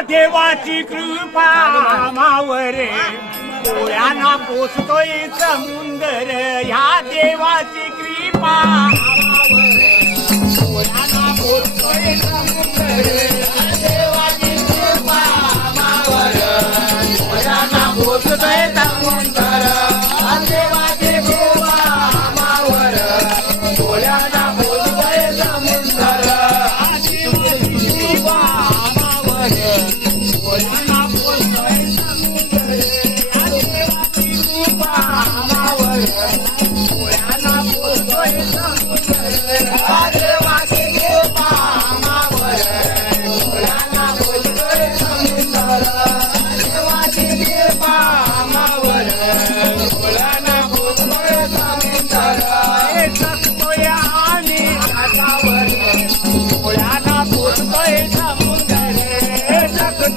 देवाची कृपा मावर. डोळ्यांना पोचतोय समुंदर. ह्या देवाची कृपा डोळ्यांना पोचतोय समुंदर. देवाची कृपा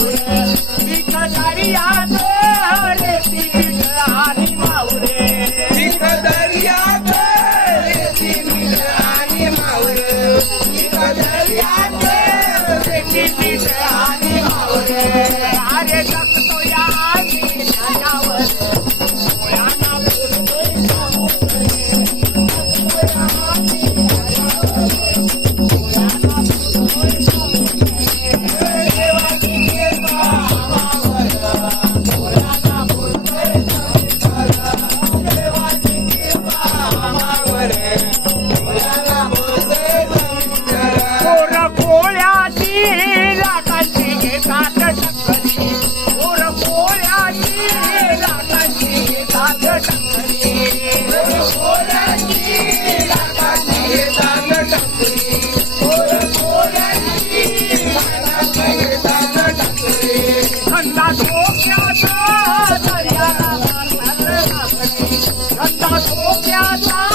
yeah. 家庄。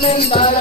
remember